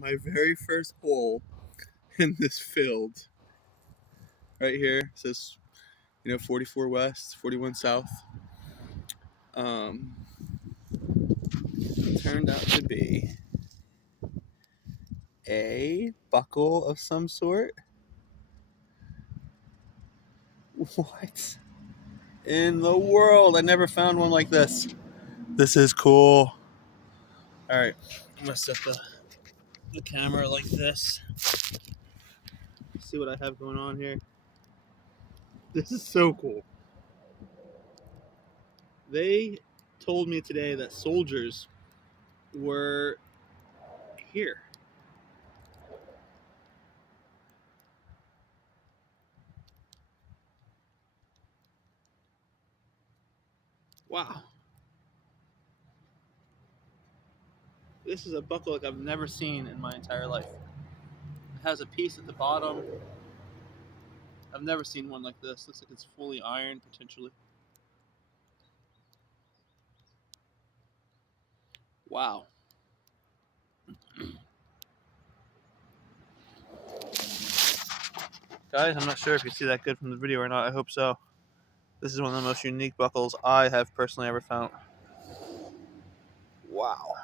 my very first hole in this field. Right here it says, 44 west, 41 south. Um, Turned out to be a buckle of some sort. What in the world? I never found one like this. This is cool. All right, I'm gonna set the camera like this. See what I have going on here. This is so cool. They told me today that soldiers were here. Wow. This is a buckle like I've never seen in my entire life. It has a piece at the bottom. I've never seen one like this. Looks like it's fully ironed, potentially. Wow. Guys, I'm not sure if you see that good from the video or not. I hope so. This is one of the most unique buckles I have personally ever found. Wow.